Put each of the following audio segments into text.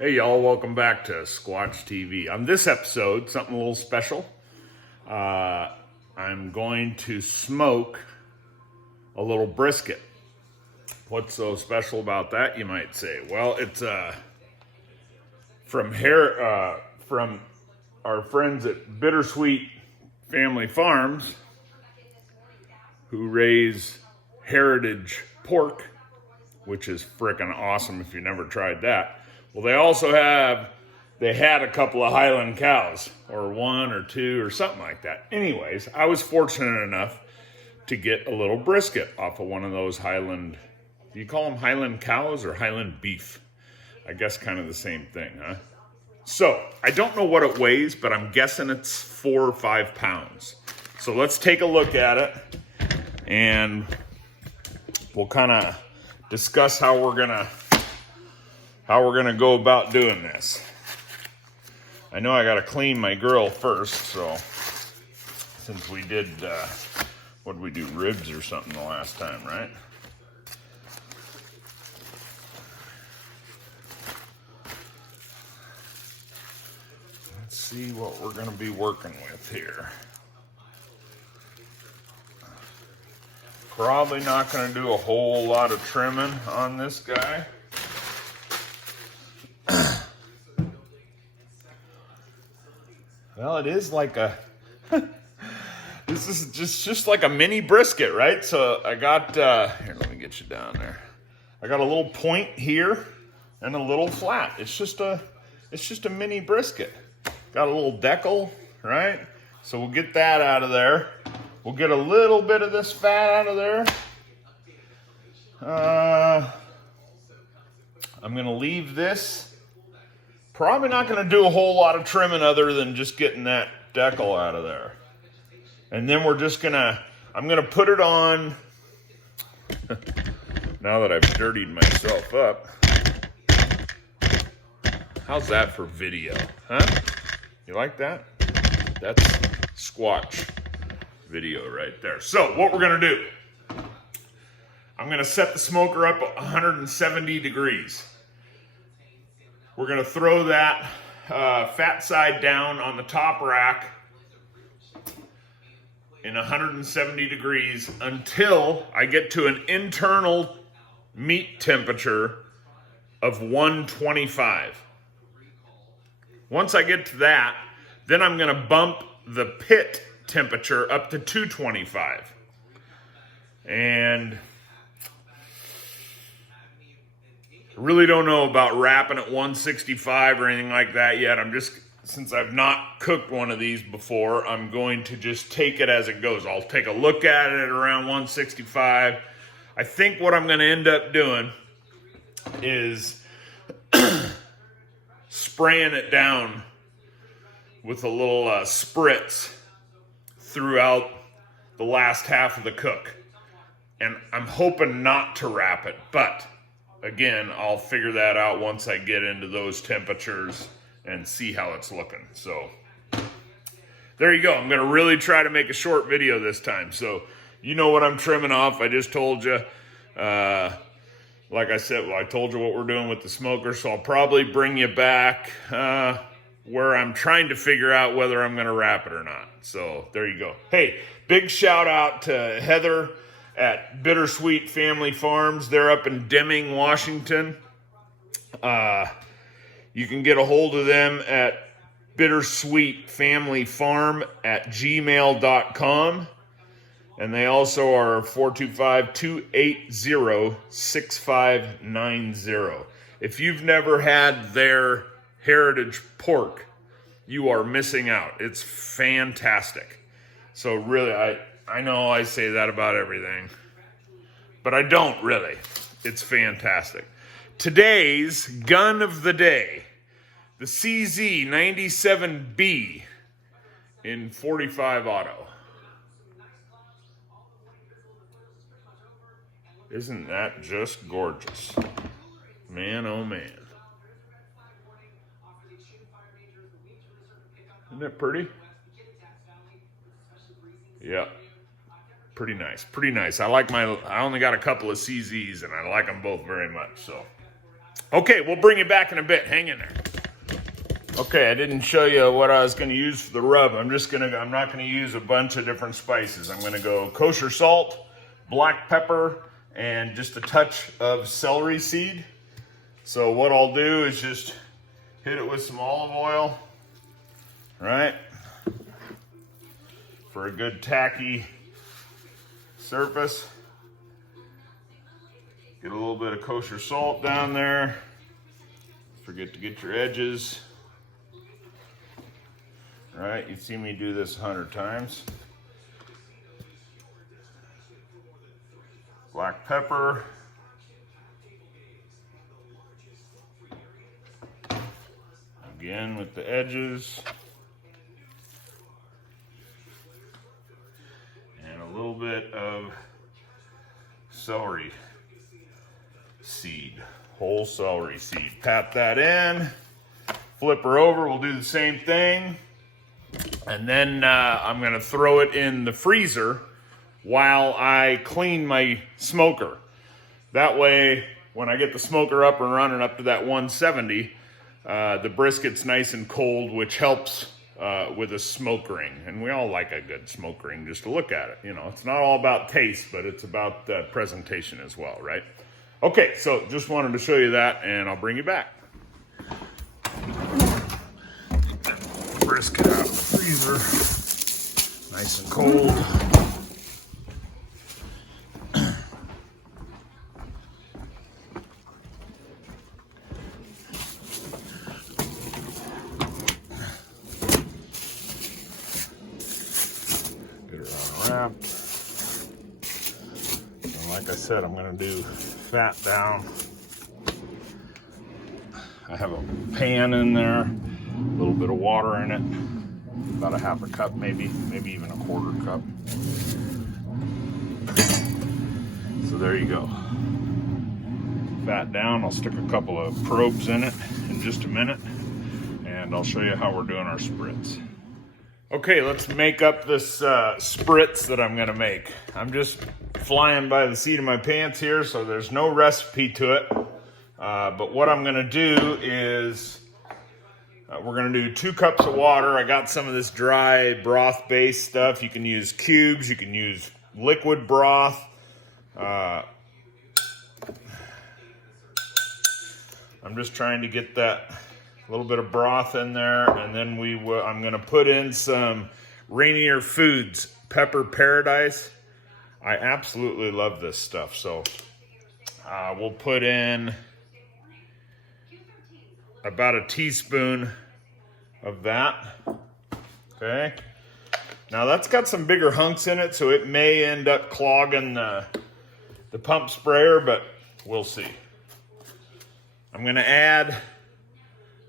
Hey y'all, welcome back to Squatch TV. On this episode, something a little special. I'm going to smoke a little brisket. What's so special about that, you might say? Well, it's from our friends at Bittersweet Family Farms, who raise heritage pork, which is frickin' awesome if you never tried that. Well, they had a couple of Highland cows, or one or two or something like that. Anyways, I was fortunate enough to get a little brisket off of one of those Highland, do you call them Highland cows or Highland beef? I guess kind of the same thing, huh? So, I don't know what it weighs, but I'm guessing it's 4 or 5 pounds. So let's take a look at it, and we'll kind of discuss how we're gonna go about doing this. I know I gotta clean my grill first, so since we did, what did we do, ribs or something the last time, right? Let's see what we're gonna be working with here. Probably not gonna do a whole lot of trimming on this guy. Well, it is like a, this is just like a mini brisket, right? So I got, here, let me get you down there. I got a little point here and a little flat. It's just a mini brisket. Got a little decal, right? So we'll get that out of there. We'll get a little bit of this fat out of there. I'm gonna leave this. Probably not going to do a whole lot of trimming other than just getting that decal out of there. And then we're just going to, I'm going to put it on, now that I've dirtied myself up. How's that for video, huh? You like that? That's Squatch video right there. So what we're going to do, I'm going to set the smoker up at 170 degrees. We're going to throw that fat side down on the top rack in 170 degrees until I get to an internal meat temperature of 125. Once I get to that, then I'm going to bump the pit temperature up to 225. And really don't know about wrapping at 165 or anything like that yet. Since I've not cooked one of these before, I'm going to just take it as it goes. I'll take a look at it at around 165. I think what I'm going to end up doing is spraying it down with a little Spritz throughout the last half of the cook. And I'm hoping not to wrap it, but again, I'll figure that out once I get into those temperatures and see how it's looking. So there you go. I'm going to really try to make a short video this time. So you know what I'm trimming off. I just told you, like I said, I told you what we're doing with the smoker. So I'll probably bring you back where I'm trying to figure out whether I'm going to wrap it or not. So there you go. Hey, big shout out to Heather at Bittersweet Family Farms. They're up in Deming, Washington. You can get a hold of them at bittersweetfamilyfarm@gmail.com. And they also are 425-280-6590. If you've never had their heritage pork, you are missing out. It's fantastic. So really, I know I say that about everything, but I don't really. It's fantastic. Today's gun of the day, the CZ97B in 45 auto. Isn't that just gorgeous? Man, oh man. Isn't it pretty? Yeah. Pretty nice. Pretty nice. I only got a couple of CZs and I like them both very much. So Okay, we'll bring you back in a bit. Hang in there. Okay, I didn't show you what I was going to use for the rub. I'm not going to use a bunch of different spices. I'm going to go kosher salt, black pepper, and just a touch of celery seed. So what I'll do is just hit it with some olive oil, right? For a good tacky surface. Get a little bit of kosher salt down there. Forget to get your edges. All right, you've seen me do this 100 times. Black pepper. Again with the edges. And a little bit of celery seed, whole celery seed. Pat that in, flip her over, we'll do the same thing. And then I'm gonna throw it in the freezer while I clean my smoker. That way, when I get the smoker up and running up to that 170, the brisket's nice and cold, which helps with a smoke ring. And we all like a good smoke ring just to look at it. You know, it's not all about taste, but it's about presentation as well, right? Okay, so just wanted to show you that, and I'll bring you back. Brisket out of the freezer, nice and cold. Get her unwrapped. And like I said, I'm gonna do fat down. I have a pan in there, a little bit of water in it, about a half a cup, maybe even a quarter cup. So there you go. Fat down. I'll stick a couple of probes in it in just a minute, and I'll show you how we're doing our spritz. Okay, let's make up this spritz that I'm gonna make. I'm just flying by the seat of my pants here, so there's no recipe to it. But what I'm gonna do is we're gonna do 2 cups of water. I got some of this dry broth-based stuff. You can use cubes, you can use liquid broth. I'm just trying to get that little bit of broth in there, and then I'm gonna put in some Rainier Foods Pepper Paradise. I absolutely love this stuff, so we'll put in about a teaspoon of that. Okay. Now that's got some bigger hunks in it, so it may end up clogging the pump sprayer, but we'll see. I'm gonna add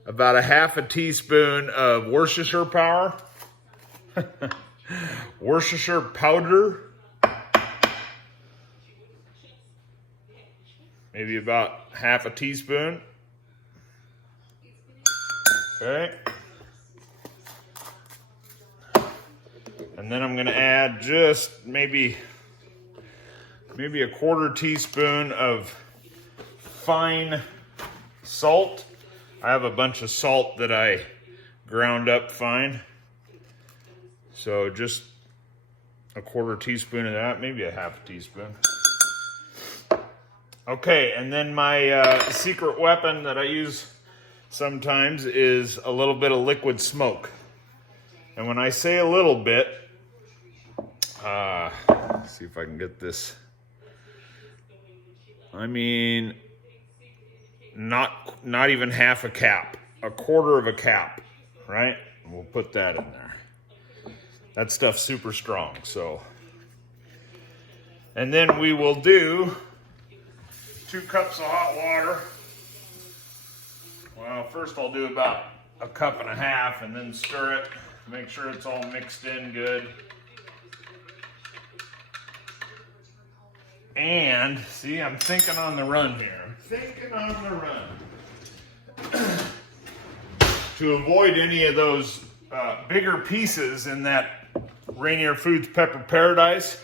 about a half a teaspoon of Worcestershire Worcestershire powder. Maybe about half a teaspoon. Okay. And then I'm gonna add just maybe a quarter teaspoon of fine salt. I have a bunch of salt that I ground up fine. So just a quarter teaspoon of that, maybe a half a teaspoon. Okay, and then my secret weapon that I use sometimes is a little bit of liquid smoke. And when I say a little bit, let's see if I can get this. I mean, not even half a cap, a quarter of a cap, right? And we'll put that in there. That stuff's super strong, so. And then we will do 2 cups of hot water. Well, first I'll do about a cup and a half and then stir it. Make sure it's all mixed in good. And, see, I'm thinking on the run here. I'm thinking on the run. To avoid any of those bigger pieces in that Rainier Foods Pepper Paradise,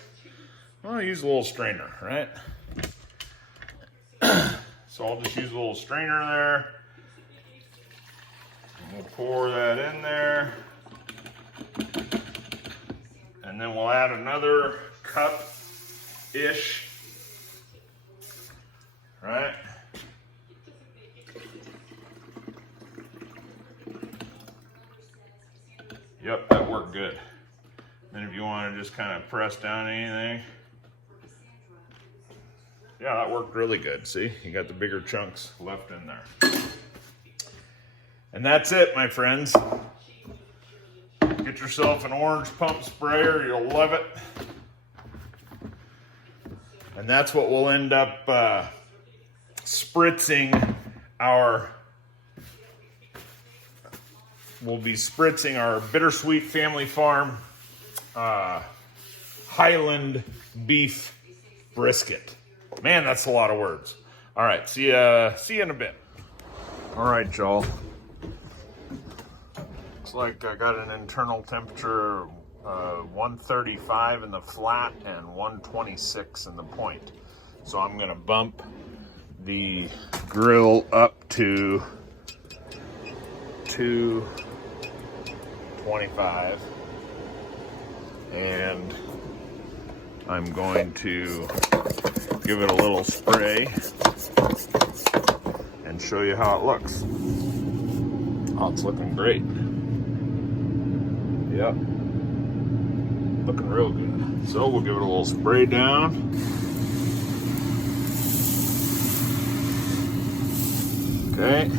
well, I'll use a little strainer, right? So I'll just use a little strainer there. And we'll pour that in there. And then we'll add another cup-ish, right? Yep, that worked good. Then if you want to just kind of press down anything. Yeah, that worked really good. See, you got the bigger chunks left in there. And that's it, my friends. Get yourself an orange pump sprayer, you'll love it. And that's what we'll end up spritzing our, we'll be spritzing our Bittersweet Family Farm Highland beef brisket. Man, that's a lot of words. All right, see you in a bit. All right, y'all. Looks like I got an internal temperature 135 in the flat and 126 in the point. So I'm gonna bump the grill up to 225. And I'm going to give it a little spray and show you how it looks. Oh, it's looking great. Yep. Looking real good. So we'll give it a little spray down. Okay.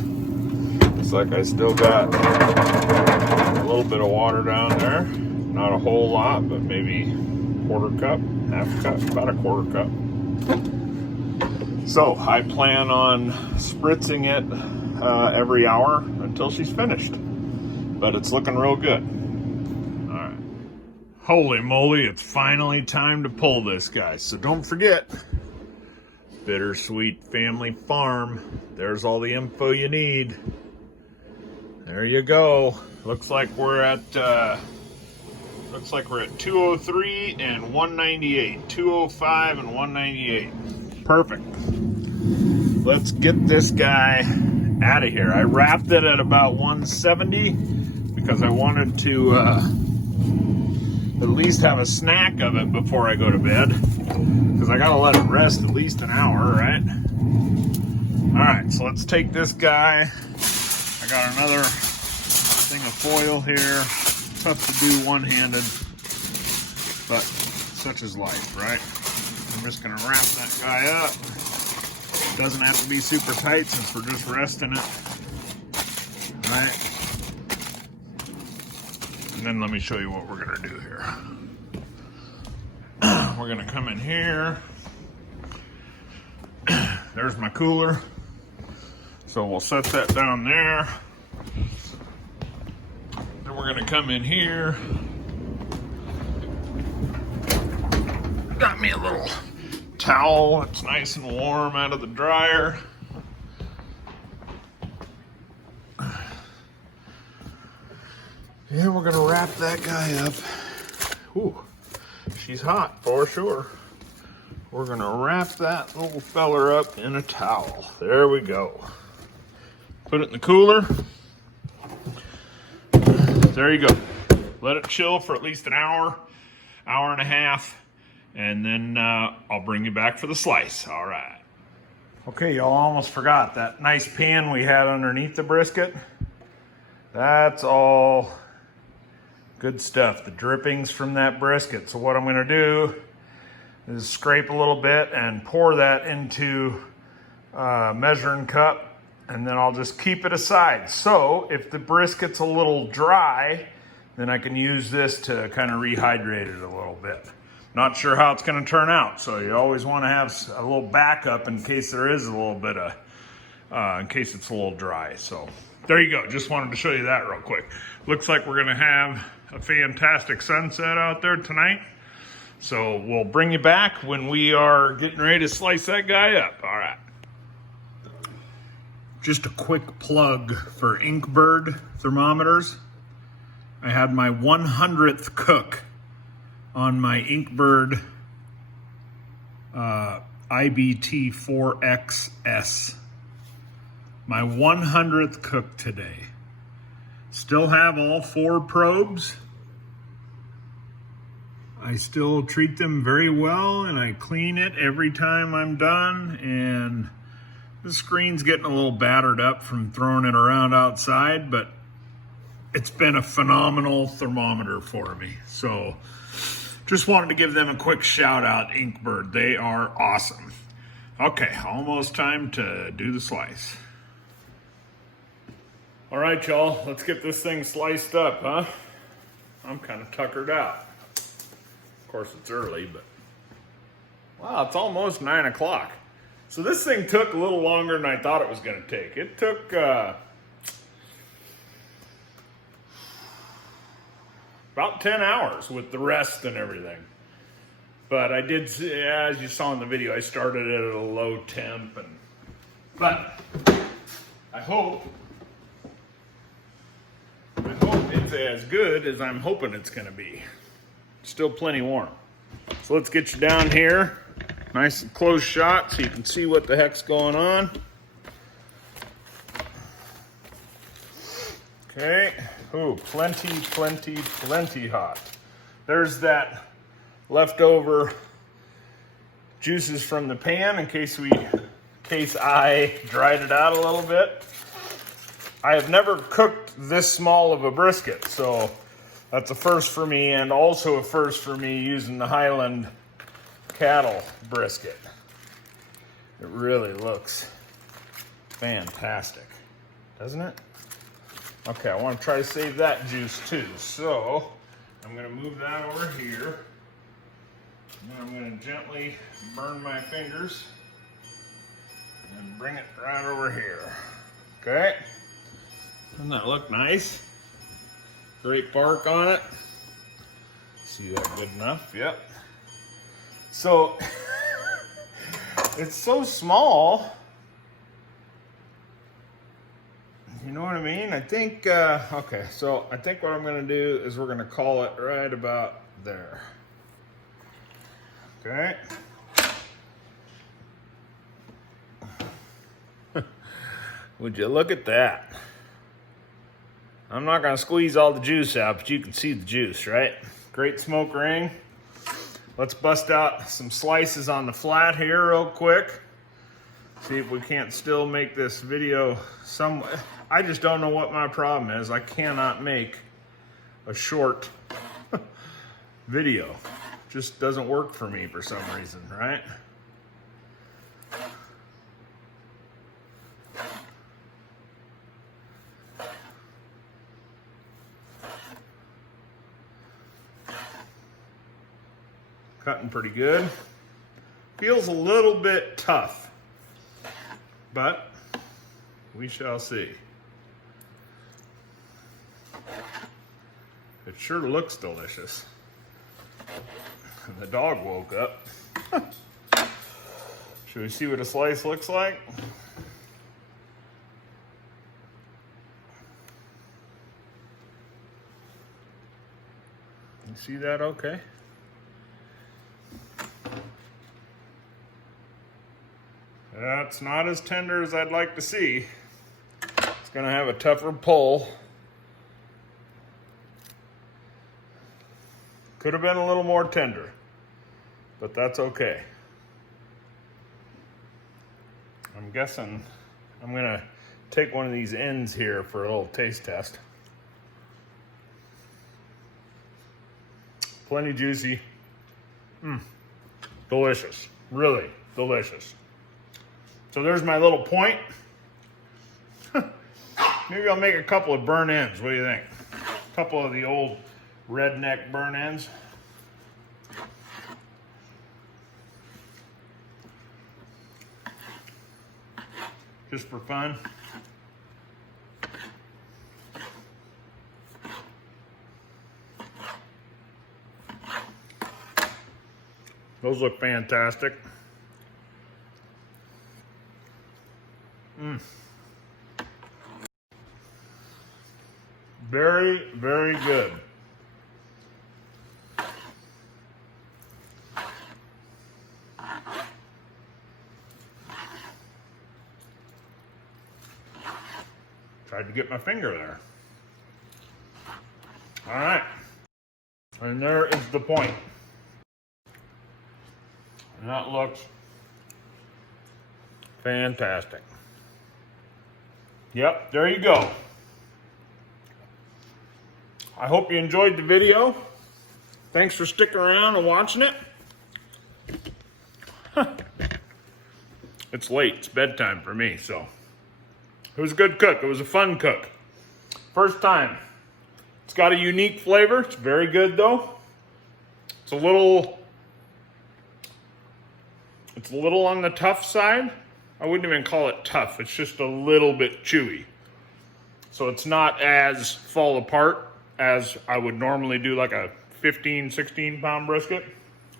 Looks like I still got a little bit of water down there. Not a whole lot, but maybe quarter cup, half cup, about a quarter cup. So I plan on spritzing it every hour until she's finished. But it's looking real good. All right. Holy moly, it's finally time to pull this, guys. So don't forget, Bittersweet Family Farm. There's all the info you need. There you go. Looks like we're at 203 and 198. 205 and 198. Perfect. Let's get this guy out of here. I wrapped it at about 170 because I wanted to at least have a snack of it before I go to bed, because I gotta let it rest at least an hour, right? All right, so let's take this guy. I got another thing of foil here. Tough to do one-handed, but such is life, right? I'm just gonna wrap that guy up. Doesn't have to be super tight since we're just resting it. All right. And then let me show you what we're gonna do here. We're gonna come in here. There's my cooler. So we'll set that down there. Then we're gonna come in here. Got me a little towel. It's nice and warm out of the dryer. And we're gonna wrap that guy up. Ooh, she's hot for sure. We're gonna wrap that little feller up in a towel. There we go. Put it in the cooler. There you go. Let it chill for at least an hour, hour and a half, and then I'll bring you back for the slice. All right. Okay, y'all, almost forgot that nice pan we had underneath the brisket. That's all good stuff, the drippings from that brisket. So what I'm gonna do is scrape a little bit and pour that into a measuring cup, and then I'll just keep it aside. So if the brisket's a little dry, then I can use this to kind of rehydrate it a little bit. Not sure how it's gonna turn out, so you always wanna have a little backup in case there is a little bit of, in case it's a little dry. So there you go, just wanted to show you that real quick. Looks like we're gonna have a fantastic sunset out there tonight. So we'll bring you back when we are getting ready to slice that guy up. All right. Just a quick plug for Inkbird thermometers. I had my 100th cook on my Inkbird IBT4XS My 100th cook today. Still have all 4 probes. I still treat them very well, and I clean it every time I'm done, and the screen's getting a little battered up from throwing it around outside, but it's been a phenomenal thermometer for me. So just wanted to give them a quick shout out, Inkbird. They are awesome. Okay, almost time to do the slice. All right, y'all, let's get this thing sliced up, huh? I'm kind of tuckered out. Of course, it's early, but wow, it's almost 9 o'clock. So this thing took a little longer than I thought it was going to take. It took about 10 hours with the rest and everything. But I did, as you saw in the video, I started it at a low temp. But I hope it's as good as I'm hoping it's going to be. Still plenty warm. So let's get you down here. Nice and close shot so you can see what the heck's going on. Okay. Ooh, plenty hot. There's that leftover juices from the pan in case I dried it out a little bit. I have never cooked this small of a brisket, so that's a first for me, and also a first for me using the Highland cattle brisket. It really looks fantastic, doesn't it? Okay, I want to try to save that juice too, so I'm going to move that over here. And then I'm going to gently burn my fingers and bring it right over here. Okay, doesn't that look nice? Great bark on it. See that good enough? Yep. So it's so small. You know what I mean? I think, okay, so I think what I'm going to do is we're going to call it right about there. Okay. Would you look at that? I'm not going to squeeze all the juice out, but you can see the juice, right? Great smoke ring. Let's bust out some slices on the flat here real quick. See if we can't still make this video some. I just don't know what my problem is. I cannot make a short video. Just doesn't work for me for some reason, right? Cutting pretty good. Feels a little bit tough, but we shall see. It sure looks delicious. And the dog woke up. Should we see what a slice looks like? You see that okay? That's not as tender as I'd like to see. It's gonna have a tougher pull. Could have been a little more tender, but that's okay. I'm guessing I'm gonna take one of these ends here for a little taste test. Plenty juicy. Delicious, really delicious. So there's my little point. Maybe I'll make a couple of burn ends. What do you think? A couple of the old redneck burn ends. Just for fun. Those look fantastic. Very, very good. Tried to get my finger there. All right. And there is the point. And that looks fantastic. Yep, there you go. I hope you enjoyed the video. Thanks for sticking around and watching it. It's late, it's bedtime for me, so. It was a good cook, it was a fun cook. First time. It's got a unique flavor, it's very good though. It's a little on the tough side. I wouldn't even call it tough, it's just a little bit chewy. So it's not as fall apart as I would normally do like a 15, 16 pound brisket,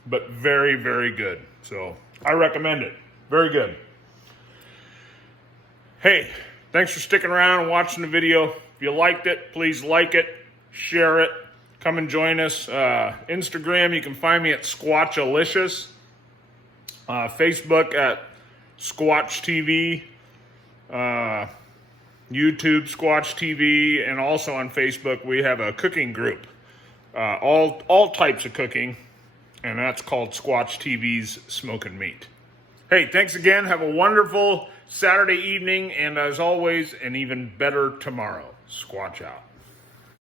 but very, very good. So I recommend it, very good. Hey, thanks for sticking around and watching the video. If you liked it, please like it, share it, come and join us. Instagram, you can find me at Squatchalicious. Facebook at Squatch TV. YouTube, Squatch TV, and also on Facebook we have a cooking group. All types of cooking, and that's called Squatch TV's Smoking Meat. Hey, thanks again. Have a wonderful Saturday evening, and as always, an even better tomorrow. Squatch out.